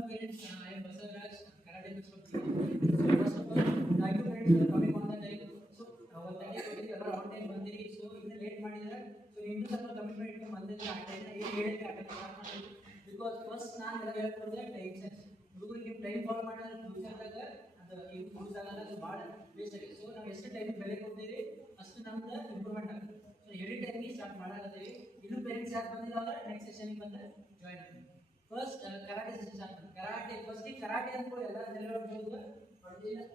The time ಬಂದಿರಿ so ಇನ್ನೂ late ಮಾಡಿದ್ರೆ ಸೊ ನಿಮ್ಮದು ಸ್ವಲ್ಪ ಕಮಿಟ್ಮೆಂಟ್ ಬಂದಿದ್ರೆ ಆ ಟೈಮ್ ಏನು ಟೈಮ್ ಬಿಕಾಸ್ ಫಸ್ಟ್ ನಾನು ಟೈಮ್ ಸೆನ್ಸ್ ಹುಡುಗರು ನೀವು ಟೈಮ್ ಫಾಲೋ ಅದು ಭಾಳ ವೇಸ್ಟ್ ಸೊ ನಾವು ಎಷ್ಟು ಟೈಮ್ ಬೆಲೆ ಕೊಡ್ತೀವಿ ಅಷ್ಟು ನಮ್ದು ಇಂಪ್ರೂವ್ಮೆಂಟ್ ಆಗುತ್ತೆ ಸೊ ಎನಿ ಟೈಮಿಗೆ ಸ್ಟಾರ್ಟ್ ಮಾಡಾಕತ್ತೀವಿ, ಇನ್ನೂ ಪೇರೆಂಟ್ಸ್ ಯಾರು ಬಂದಿಲ್ಲ ನೆಕ್ಸ್ಟ್ ಸೆಷನಿಗೆ ಬಂದು ಜಾಯ್ನ್ ಆಗಿ first karate session karate first karate ಅಂತ ಎಲ್ಲ ಜನರು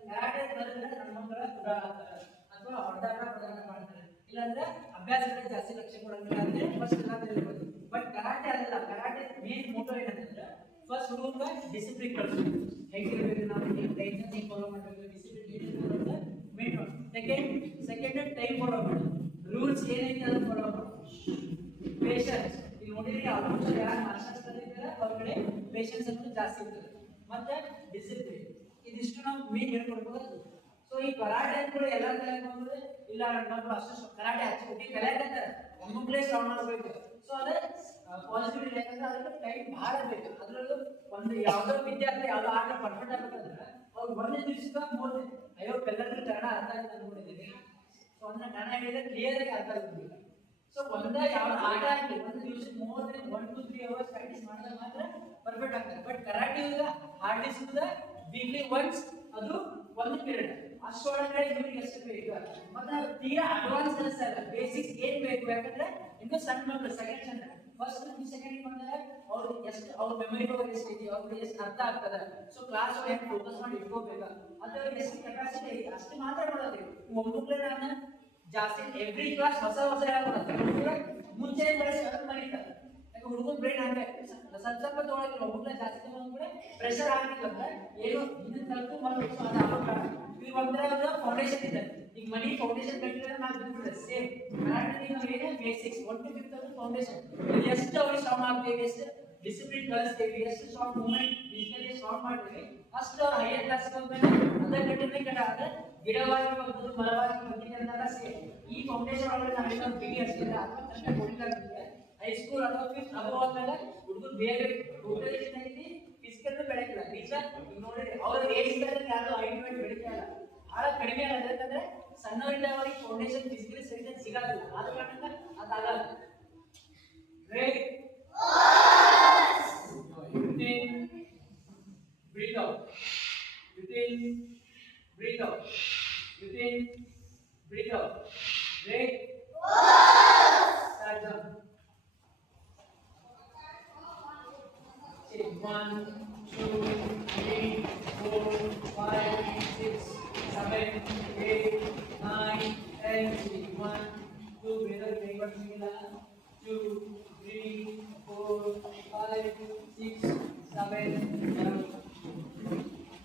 ಕರಾಟೆ ಬರೋದ್ರೆ ನನ್ನ ಮಕ್ಕಳ ಆಗ್ತಾರೆ ಅಥವಾ ಹೊಡೆದಾಟ ಪ್ರದಾನ ಮಾಡ್ತಾರೆ. ಇಲ್ಲಾಂದ್ರೆ ಅಭ್ಯಾಸಗಳ ಜಾಸ್ತಿ ಲಕ್ಷ್ಯ ಕೊಡಂಗಿಲ್ಲ ಅಂದ್ರೆ ಫಸ್ಟ್ ಎಲ್ಲ ತಿಳಿಬೋದು ಬಟ್ ಕರಾಟೆ ಅಲ್ಲ ಕರಾಟೆ ಮೇನ್ ಮೋಟೋ ಏನಂತಂದ್ರೆ ಫಸ್ಟ್ ಹುಡುಗ ಡಿಸಿಪ್ಲಿನ್ ಕಳಿಸ್ಬೇಕು. ಹೇಗಿರ್ಬೇಕು ನಾವು ಲೈಸೆನ್ಸ್ ಹೆಂಗೆ ಫಾಲೋ ಮಾಡಬೇಕು. Discipline main second second time follow ಮಾಡೋದು. ರೂಲ್ಸ್ ಏನೈತೆ ಅದನ್ನ ಫಾಲೋ ಮಾಡೋದು. ಪೇಷನ್ಸ್ ಈಗ ನೋಡಿದ್ರೆ ಆಲ್ಮೋಸ್ಟ್ ಯಾರು ಮಾಸ್ಟರ್ಸ್ ಕಡೆ ಪೇಷನ್ಸ್ ಅನ್ನೋದು ಜಾಸ್ತಿ ಇರ್ತದೆ. ಮತ್ತೆ ಡಿಸಿಪ್ಲಿನ್ ಇದಿಷ್ಟು ನಾವು ಮೇನ್ ಹೇಳ್ಕೊಡ್ಬೋದು. ಸೊ ಈ ಕರಾಟೆ ಕೂಡ ಎಲ್ಲ ಕಲೆ ಬಂದ್ರೆ ಇಲ್ಲ ನಮ್ಮದು ಅಷ್ಟು ಕರಾಟೆ ಹಚ್ಚಿ ಹುಟ್ಟಿ ಒಂದು ಒಮ್ಮೊಬ್ಳೆ ಸ್ಟ್ರಾಂಗ್ ಮಾಡಬೇಕು. ಸೊ ಅದೇ ಪಾಸಿಟಿವ್ ಯಾಕಂದ್ರೆ ಅದಕ್ಕೆ ಟೈಮ್ ಭಾಳ ಬೇಕು. ಅದ್ರಲ್ಲೂ ಒಂದು ಯಾವ್ದೋ ವಿದ್ಯಾರ್ಥಿ ಯಾವುದೋ ಆಟ ಪರ್ಫೆಕ್ಟ್ ಆಗ್ಬೇಕಂದ್ರೆ ಅವ್ರು ಒಂದೇ ದಿವಸದ ಮೂರು ಅಯ್ಯೋ ಎಲ್ಲರಿಗೂ ಕನ್ನಡ ಅರ್ಥ ಆಗುತ್ತೆ ಅನ್ಕೊಂಡಿದ್ದೀನಿ ಸೊ ಅಂದ್ರೆ ಕನ್ನಡ ಹೇಳಿದ್ರೆ ಕ್ಲಿಯರ್ ಆಗಿ ಅರ್ಥ ಆಗುತ್ತೆ. ಸೊ ಒಂದೇ ಯಾವ ಆಟ ಆಗಲಿ, ಒಂದು ದಿವಸ then one two three hours practice ಮಾಡಿದಾಗ ಮಾತ್ರ ಪರ್ಫೆಕ್ಟ್ ಆಗ್ತದೆ. ಬಟ್ ಕರಾಟೆ ಇವಾಗ ಹಾರ್ಡ್ ಇಸ್ದ ವೀಕ್ಲಿ ಒನ್ಸ್ ಅದು ಒಂದು ಪೀರಿಯಡ್ ಅಷ್ಟೊಳಗಡೆ ನಿಮಗೆ ಎಷ್ಟು ಬೇಕು ಮತ್ತೆ ತೀರಾ ಅಡ್ವಾನ್ಸ್ ಕಲಿಸ್ತಾರೆ ಬೇಸಿಕ್ಸ್ ಏನ್ ಬೇಕು? ಯಾಕಂದ್ರೆ ಇನ್ನು ಸಣ್ಣ ಮಕ್ಕಳು ಸೆಕೆಂಡ್ ಸ್ಟ್ಯಾಂಡರ್ಡ್ ಫಸ್ಟ್ ಸೆಕೆಂಡ್ ಬಂದಾಗ ಅವ್ರು ಎಷ್ಟು, ಅವ್ರ ಮೆಮೊರಿ ಪವರ್ ಎಷ್ಟು ಐತಿ, ಅವ್ರಿಗೆ ಎಷ್ಟು ಅರ್ಥ ಆಗ್ತದೆ? ಸೊ ಕ್ಲಾಸ್ ಒಳಗೆ ಫೋಕಸ್ ಮಾಡಿ ಇಟ್ಕೋಬೇಕು ಅದು ಎಷ್ಟು ಕೆಪಾಸಿಟಿ ಐತಿ? ಅಷ್ಟು ಮಾತ್ರ ಮಾಡೋದು ಒಬ್ಬೊಬ್ರೆ ನಾನು ಜಾಸ್ತಿ ಎವ್ರಿ ಕ್ಲಾಸ್ ಹೊಸ ಹೊಸ ಮುಂಚೆ ಮರೀತಾರೆ ಯಾಕೆ ಹುಡುಗನ ಬ್ರೈನ್ ಹಂಗೆ ಸ್ವಲ್ಪ ಸ್ವಲ್ಪ ತೊಗೊಳಗಿಲ್ಲ ಒಬ್ಬೊಬ್ರೆ ಜಾಸ್ತಿ ತಗೊಂಡ್ ಕೂಡ ಪ್ರೆಷರ್ ಆಗ್ಬೇಕಂದ್ರೆ ಏನು ಇದನ್ನ ಕಲ್ತು ಮತ್ತೆ ಅದು ಆಗೋಲ್ಲ ಈಗ ಒಂಥರ ಫೌಂಡೇಶನ್ ಇದೆ ಈಗ ಮನಿ ಫೌಂಡೇಶನ್ ಕಟ್ಟಿದ್ರೆ ನಾವು ಬಿಟ್ಬಿಡ್ರೆ ಸೇಮ್ ಕರಾಟೆ ಏನೇ ಬೇಸಿಕ್ಸ್ ಒನ್ ಟು ಫಿಫ್ತ್ ಅದು ಫೌಂಡೇಶನ್ ಎಷ್ಟು ಅವ್ರಿಗೆ ಸ್ಟ್ರಾಂಗ್ ಆಗ್ಬೇಕು ಎಷ್ಟು ಡಿಸಿಪ್ಲಿನ್ ಕಲಿಸ್ತೀವಿ, ಎಷ್ಟು ಸ್ಟ್ರಾಂಗ್ ಮೂವ್ಮೆಂಟ್ ಫಿಸಿಕಲಿ ಸ್ಟ್ರಾಂಗ್ ಮಾಡ್ತೀವಿ, ಅಷ್ಟು ಹೈಯರ್ ಕ್ಲಾಸ್ ಹೋದ್ಮೇಲೆ ಅದೇ ಕಟ್ಟಿದ್ರೆ ಕಡೆ ಆದ್ರೆ ಗಿಡವಾಗಿ ಹೋಗ್ಬೋದು ಮರವಾಗಿ ಹೋಗ್ತೀನಿ ಅಂದಾಗ ಸೇಮ್ ಈ ಫೌಂಡೇಶನ್ ಒಳಗಡೆ ನಾವೇನೋ ಬಿಗಿ ಹಚ್ಚಿದ್ರೆ ಅಥವಾ ತನಕ ಹೈ ಹೈಸ್ಕೂಲ್ ಅಥವಾ ಫಿಫ್ತ್ ಅಬೋ ಆದ್ಮೇಲೆ ಹುಡುಗರು ಬೇರೆ ಫೌಂಡೇಶನ್ ಐತಿ ಫಿಸಿಕಲ್ ಬೆಳಕಿಲ್ಲ ನಿಜ ನೋಡಿ ಅವ್ರ ಏಜ್ ಯಾರು ಐದು ಮಿನಿಟ್ ಬೆಳಿತಾ ಇಲ್ಲ. ಬಹಳ ಕಡಿಮೆ ಆಗಿದೆ. ಯಾಕಂದ್ರೆ ಸಣ್ಣವರಿಂದ ಅವರಿಗೆ ಫೌಂಡೇಶನ್ ಫಿಸಿಕಲಿ ಸರಿಯಾಗಿ ಸಿಗಲ್ಲ. One, two, three, four, five, six, seven, jump.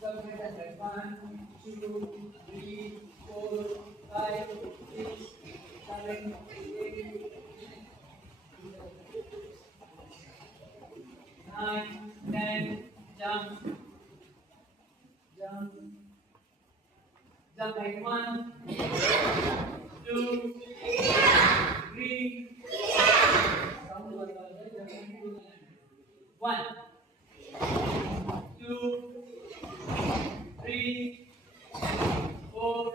Jump breathe out. One, two, three, four, five, six, seven, eight, nine, ten, jump, jump, jump like one, two, three, one, two, three, four,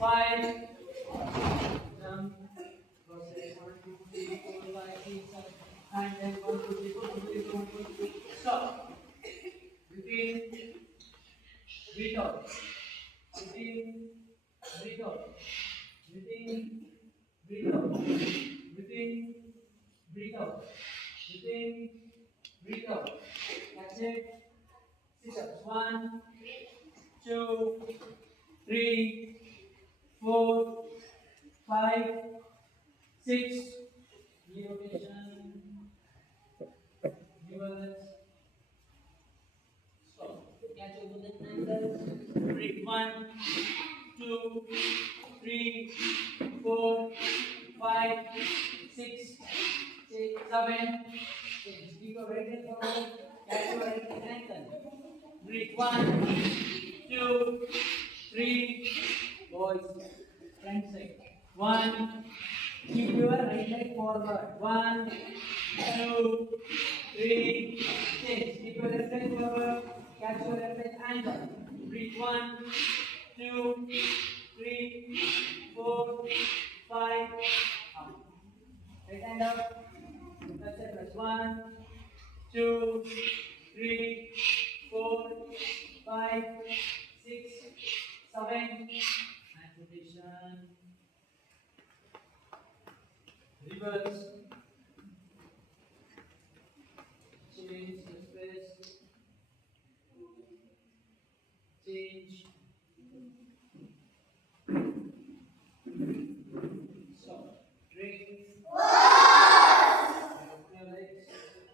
five, jump, one, two, three, four, five, six, seven, and then one, two, three, four, three, four, three, stop. Repeat. Breathe out. Repeat. Breathe out. Repeat. Breathe out. Repeat. Breathe out. Repeat. Breathe out. That's it. Sit ups. One, two, three, four, five, six. Knee rotation. Reverse. Stop. Catch over the ankles. Breathe. One, two, three, four, five, six, six, seven. Six. Keep your right hand forward. Catch your right ankle. Breathe. One, two, three. Boys. Front side. One. Keep your right leg forward. One, two, three, six. Keep your left leg forward. Catch your left leg and up. Breathe one, two, three, four, five. Up. Right hand up. That's it. Press one, two, three, four, five, six, seven. And rotation. Reverse. Change the space. Change. Stop. Drink. Your legs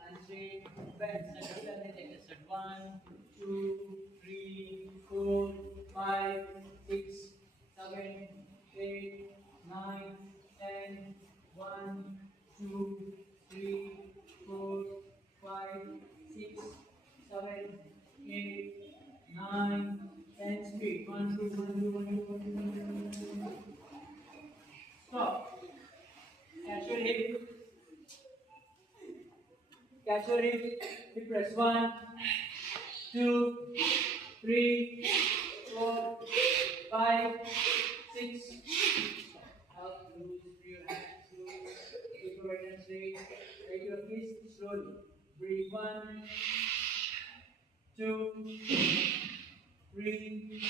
and straight. Bend. Center, center, take a step. One, two, three, four, five, six, seven, eight, nine, ten. One, two, three, four, five, six, seven, eight, nine, ten. Speed. One, two, one, two, one, two, one, two, one, two, one, two, one, two. Stop. Catch your hip. Catch your hip. Hip press. One, two, three, four, five, six. Up, loose, free your hands, loose. Keep your right hand straight. Take your fist slowly. Breathe. One, two, three,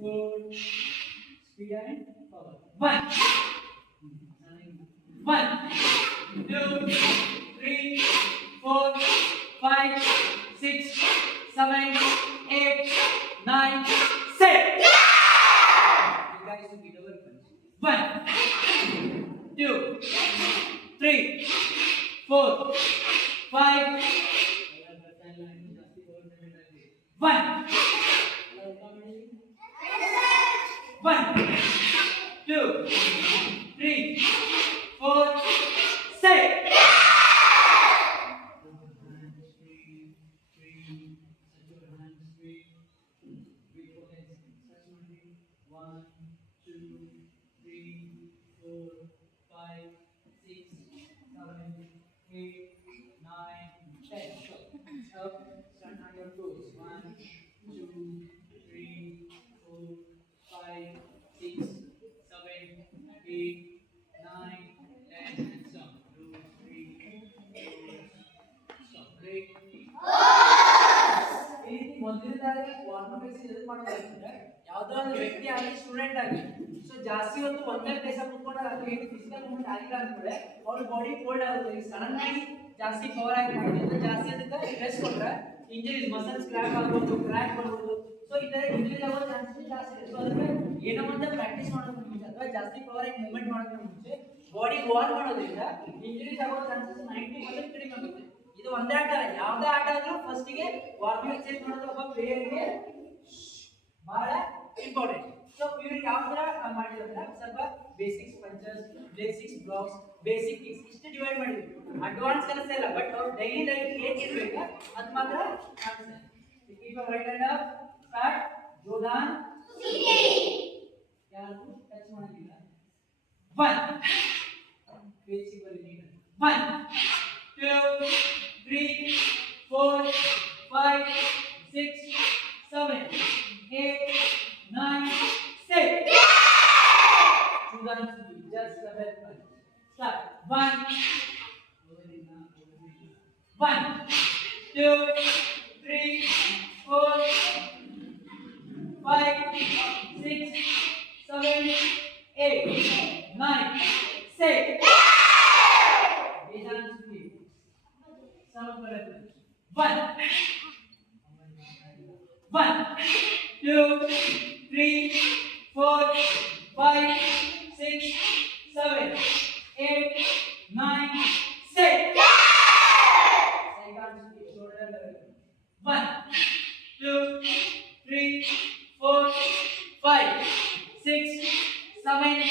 four. Speed and forward. One. One, two, three, four, five, six, seven, eight, nine, ten. You guys will be double punch. One, two, three, four, ಜಾಸ್ತಿ ಹೊತ್ತು ಒಂದೇ place ಕುತ್ಕೊಂಡಾಗ ಅದ್ರ ಏನು physical movement ಆಗಿಲ್ಲ ಅಂದ್ಮೇಲೆ ಅವ್ರ body cold ಆಗುತ್ತೆ. ಈಗ ಸಡನ್ ಆಗಿ ಜಾಸ್ತಿ ಪವರ್ ಆಗಿ ಮಾಡಿದ್ರೆ ಜಾಸ್ತಿ ಅದಕ್ಕೆ ಸ್ಟ್ರೆಸ್ ಕೊಟ್ರೆ ಇಂಜುರಿ ಮಸಲ್ಸ್ ಕ್ರ್ಯಾಕ್ ಆಗ್ಬೋದು ಕ್ರ್ಯಾಕ್ ಬರ್ಬೋದು ಸೊ ಈ ತರ ಇಂಜರೀಸ್ ಆಗೋ ಚಾನ್ಸಸ್ ಜಾಸ್ತಿ ಇದೆ. ಸೊ ಏನೋ ಒಂದು ಪ್ರಾಕ್ಟೀಸ್ ಮಾಡೋದ್ರ ಮುಂಚೆ ಅಥವಾ ಜಾಸ್ತಿ ಪವರ್ ಆಗಿ ಮೂವ್ಮೆಂಟ್ ಮಾಡೋದ್ರ ಮುಂಚೆ ಬಾಡಿ ವಾರ್ ಮಾಡೋದ್ರಿಂದ ಇಂಜುರಿ ಆಗೋ ಚಾನ್ಸಸ್ ನೈಂಟಿ ಪರ್ಸೆಂಟ್ ಕಡಿಮೆ ಆಗುತ್ತೆ. ಇದು ಒಂದೇ ಆಟ ಯಾವುದೇ ಆಟ ಆದ್ರೂ ಫಸ್ಟಿಗೆ ವಾರ್ಮಿಂಗ್ ಚೇಂಜ್ ಮಾಡೋದು ಒಬ್ಬ ಪ್ಲೇಯರ್ಗೆ ಬಹಳ important ಸೊ ಇವ್ರಿಗೆ ಯಾವ ತರ ಮಾಡಿದ್ರೆ ಸ್ವಲ್ಪ basics punches basics blocks basic kicks ಇಷ್ಟು ಡಿವೈಡ್ ಮಾಡಿದ್ವಿ ಅಡ್ವಾನ್ಸ್ ಕೆಲಸ ಇಲ್ಲ ಬಟ್ ಅವ್ರು ಡೈಲಿ ಲೈಫ್ ಏನ್ ಇರ್ಬೇಕು ಅದು ಮಾತ್ರ ಕಾಣಿಸ್ತಾರೆ keep right hand up start ಜೋದಾನ್ ಯಾರು ಟಚ್ ಮಾಡೋದಿಲ್ಲ ಒನ್ ಬೇಸಿಕ್ ಬಲ್ಲಿ ನೀನು one two, three, four, five, six, seven, eight, nine, ten. Students, just the best one. Start. One. One, two, three, four, five, six, seven, eight, nine, ten. Vedant speed. Sound correct. One. One, two, three, four, five, six, seven, eight, nine, ten. Second speed. Shoulder level. One, two, three, four, five, six, seven,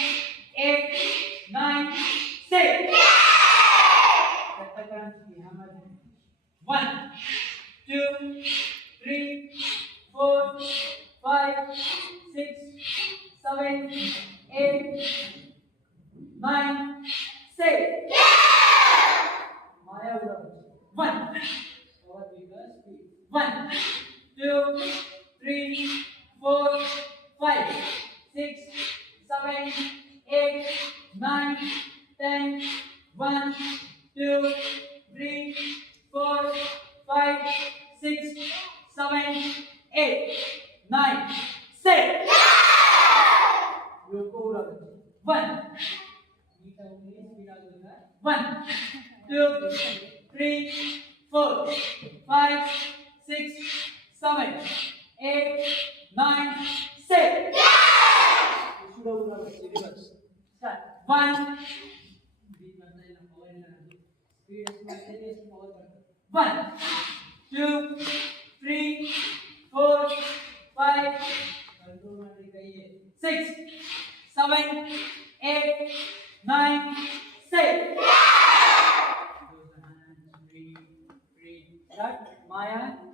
eight, nine, ten. One, two, three, four, five, six, seven, eight, nine, ten. Maya. One. Our bigger speed. One, two, three, four, five, six, seven, eight, nine, ten, one, two, three, four, five, six, seven, eight, nine, six. One. One, two, three, four, five, six, seven, eight, nine, six. Start. One. One, two, three, four, five, six, seven, eight, nine, six. Start. Maya.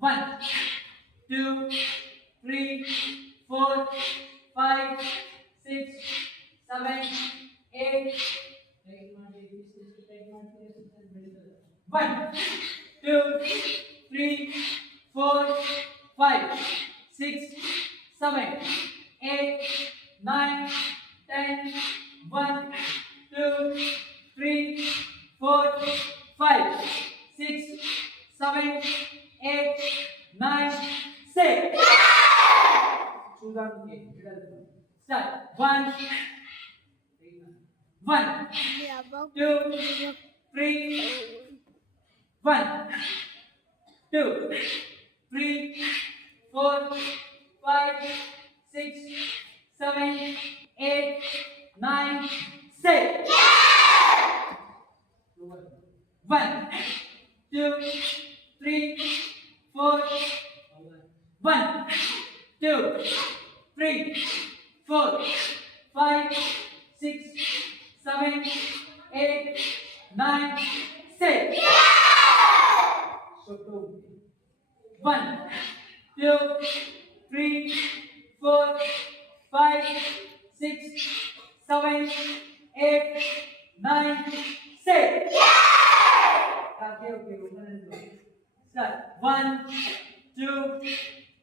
One, two, three, four, five, six, seven, eight. One, two, three, four, five, six, seven, eight, nine, ten. One, two, three, four, five, seven, eight, nine, six. Start. One, one, two, three, one, two, three, four, five, six, seven, eight, nine, six. One, two, three,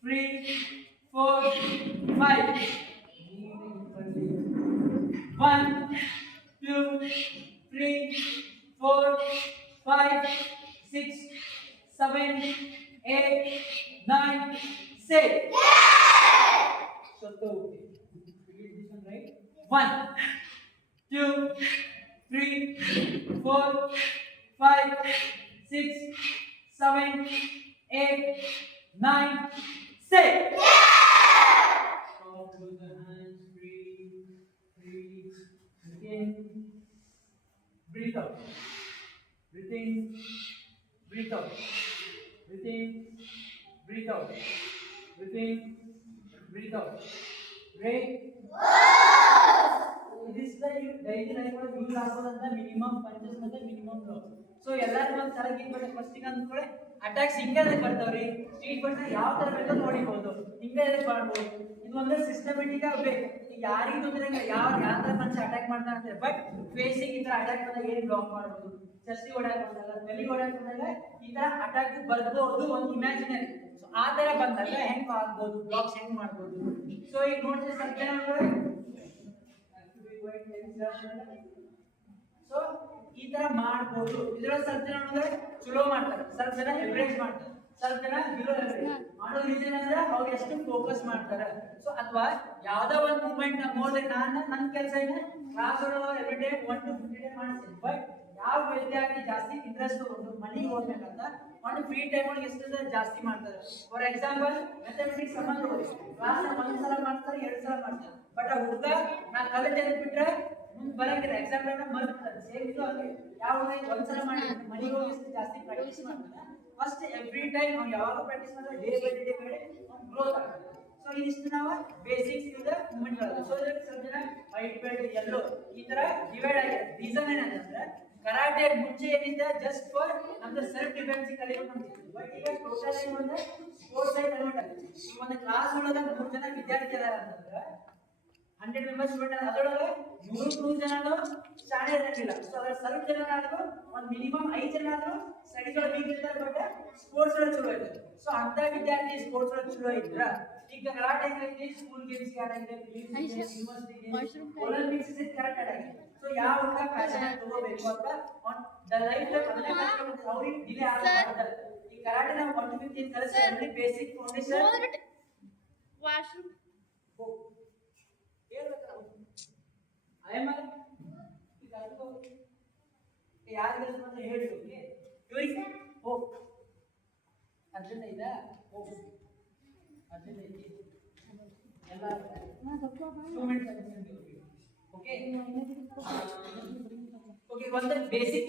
three, four, five. One, two, three, four, five, six, seven, eight, nine, six. One, two, three, four, five, six, seven, eight, nine, six. So close the hands, breathe, breathe. Again. Breathe out. Breathe in. Breathe out. Breathe in. Breathe out. Breathe in. Breathe out. Break. ಇದಿಷ್ಟ daily life ಒಳಗೆ use ಆಗೋದಂತ minimum punches ಮತ್ತೆ minimum block so ಎಲ್ಲಾರು ಒಂದು ತರ ಏನ್ ಮಾಡಿ ಫಸ್ಟಿಗೆ ಅಂದ್ಕೊಳ್ಳೆ attacks ಹಿಂಗೆ ಅದಕ್ಕೆ ಬರ್ತಾವ್ರಿ. ಸ್ಟ್ರೀಟ್ ಫೈಟ್ ಯಾವ ಥರ ಬೇಕೋ ನೋಡಿಬೋದು ಹಿಂಗೆ ಅದಕ್ಕೆ ಮಾಡ್ಬೋದು. ಇದು ಒಂದು ಸಿಸ್ಟಮೆಟಿಕ್ ಆಗ್ಬೇಕು ಯಾರಿಗೂ ಇಲ್ಲ ಯಾವ ಯಾವ ಥರ ಮನುಷ್ಯ ಅಟ್ಯಾಕ್ ಮಾಡ್ತಾರೆ ಅಂತಾರೆ ಬಟ್ ಫೇಸಿಂಗ್ ಈ ಥರ ಅಟ್ಯಾಕ್ ಬಂದಾಗ ಏನು ಬ್ಲಾಕ್ ಮಾಡ್ಬೋದು? ಚೆಸ್ಟಿಗೆ ಓಡಾಕ್ ಬಂದಾಗ ತಲೆಗೆ ಓಡಾಕ್ ಬಂದಾಗ ಈ ಥರ ಅಟ್ಯಾಕ್ ಬರ್ಬೋದು ಒಂದು ಇಮ್ಯಾಜಿನರಿ ಸೊ ಆ ಥರ ಬಂದಾಗ ಹೆಂಗೆ ಆಗ್ಬೋದು ಬ್ಲಾಕ್ಸ್ ಹೆಂಗೆ ಮಾಡ್ಬೋದು. ಸೊ ಈಗ ನೋಡ್ತೀವಿ ಸತ್ಯ ಸೊ ಈ ತರ ಮಾಡ್ಬೋದು. ಇದರ ಸ್ವಲ್ಪ ಜನ ನೋಡಿದ್ರೆ ಚಲೋ ಮಾಡ್ತಾರೆ. ಸ್ವಲ್ಪ ಜನ ಎವರೇಜ್ ಮಾಡ್ತಾರೆ. ಸ್ವಲ್ಪ ಜನ ಬಿಲೋ ಎವರೇಜ್ ಮಾಡೋ ರೀಸನ್ ಅಂದ್ರೆ ಅವ್ರು ಎಷ್ಟು ಫೋಕಸ್ ಮಾಡ್ತಾರೆ. ಸೊ ಅಥವಾ ಯಾವ್ದೋ ಒಂದು ಮೂಮೆಂಟ್ ನೋಡಿದ್ರೆ ನಾನು ನನ್ನ ಕೆಲಸ ಏನು class every day one to fifty day ಮಾಡ್ತೀನಿ. ಬಟ್ ಯಾವ ವಿದ್ಯಾರ್ಥಿ ಜಾಸ್ತಿ ಇಂಟ್ರೆಸ್ಟ್ ತಗೊಂಡು ಮನೆಗೆ ಹೋಗ್ಬೇಕಂತ ಒಂದು ಫ್ರೀ ಟೈಮ್ ಒಳಗೆ ಎಷ್ಟು ಜಾಸ್ತಿ ಮಾಡ್ತಾರೆ. ಫಾರ್ ಎಕ್ಸಾಂಪಲ್ ಮ್ಯಾಥಮೆಟಿಕ್ಸ್ ಸಂಬಂಧ ಕ್ಲಾಸ್ ಒಂದ್ ಸಲ ಮಾಡ್ತಾರೆ ಎರಡ್ ಸಲ ಮಾಡ್ತಾರೆ. ಬಟ್ ಆ ಹುಡುಗ ನಾ ಕಲಿತ ಬಿಟ್ರೆ ಬರಂಗಿಲ್ಲ ಎಕ್ಸಾಮ್ ಟೈಮ್ ಮರ್ತಾರೆ ಸೇಮ್ ಇದು ಹಂಗೆ. ಯಾವ ಒಂದ್ಸಲ ಮಾಡಿ ಮನೆಗೆ ಹೋಗಿ ಜಾಸ್ತಿ ಪ್ರಾಕ್ಟೀಸ್ ಮಾಡ್ತಾರೆ? ಫಸ್ಟ್ ಎವ್ರಿ ಟೈಮ್ ನಾವು ಯಾವಾಗ ಪ್ರಾಕ್ಟೀಸ್ ಮಾಡಿದ್ರೆ day by day by day growth ಆಗ್ತದೆ ಸೊ ಇದಿಷ್ಟು ನಾವು ಬೇಸಿಕ್ಸ್ ಇಂದ ಮೂಮೆಂಟ್ ಮಾಡೋದು ಸೊ ಇದಕ್ಕೆ ಸ್ವಲ್ಪ ಜನ ವೈಟ್ ಬೆಲ್ಟ್ ಎಲ್ಲೋ ಈ ತರ ಡಿವೈಡ್ ಆಗಿದೆ ರೀಸನ್ ಏನಂತಂದ್ರೆ ಕರಾಟೆ ಮುಂಚೆ ಏನಿದೆ ಜಸ್ಟ್ ಫಾರ್ ನಮ್ದು ಸೆಲ್ಫ್ ಡಿಫೆನ್ಸ್ ಕಲಿಯೋದು ಬಟ್ ಈಗ ಟೋಟಲ್ ಒಂದು ಸ್ಪೋರ್ಟ್ಸ್ ಆಗಿ ಕನ್ವರ್ಟ್ ಆಗಿದೆ. ಈ ಒಂದು ಕ್ಲಾಸ್ ಒಳಗೆ ಮೂರು ಜನ ವಿದ್ಯಾರ್ಥಿ ಅಂತಂದ್ರೆ ಹಂಡ್ರೆಡ್ ಮೆಂಬರ್ಸ್ ಸ್ಟೂಡೆಂಟ್ ಅದರೊಳಗೆ ನೂರು ನೂರು ಜನ ಶಾಲೆ ಇರಂಗಿಲ್ಲ ಸೊ ಅದ್ರ ಸ್ವಲ್ಪ ಜನ ಆದ್ರೂ ಒಂದು ಮಿನಿಮಮ್ ಐದು ಜನ ಆದ್ರೂ ಸ್ಟಡೀಸ್ ಒಳಗೆ ವೀಕ್ ಇರ್ತಾರೆ ಬಟ್ ಸ್ಪೋರ್ಟ್ಸ್ ಒಳಗೆ ಚಲೋ ಇದೆ ಸೊ ಅಂತ ವಿದ್ಯಾರ್ಥಿ ಸ್ಪೋರ್ಟ್ಸ್ ಒಳಗೆ ಚಲೋ ಇದ್ರ. ಈಗ ಕರಾಟೆ ಐತಿ ಸ್ಕೂಲ್ ಗೇಮ್ಸ್ ಆಡಂಗಿದೆ ಯೂನಿವರ್ಸಿಟಿ ಒಲಿಂಪಿಕ್ಸ್ ಇಸ್ ಕರೆಕ್ಟ್ ಆಡಂಗಿದೆ ಸೊ ಯಾವ ಹುಡುಗ ಪ್ಯಾಷನ್ ತಗೋಬೇಕು ಅಂತ ದ ಲೈಫ್ ಅವ್ರಿಗೆ ಡಿಲೇ ಆಗ್ತಾರೆ ಈ ಕರಾಟೆ ನಾವು one to fifteen basic foundation washroom ಯಾರು ಹೇಳಿ ಇವ್ರಿಗೆ ಹೋಗ್ ಅರ್ಜೆಂಟ್ ಐತಾ ಹೋಗ್ ಅರ್ಜೆಂಟ್ ಐತಿ ಎಲ್ಲ ಓಕೆ ಓಕೆ ಒಂದು ಬೇಸಿಕ್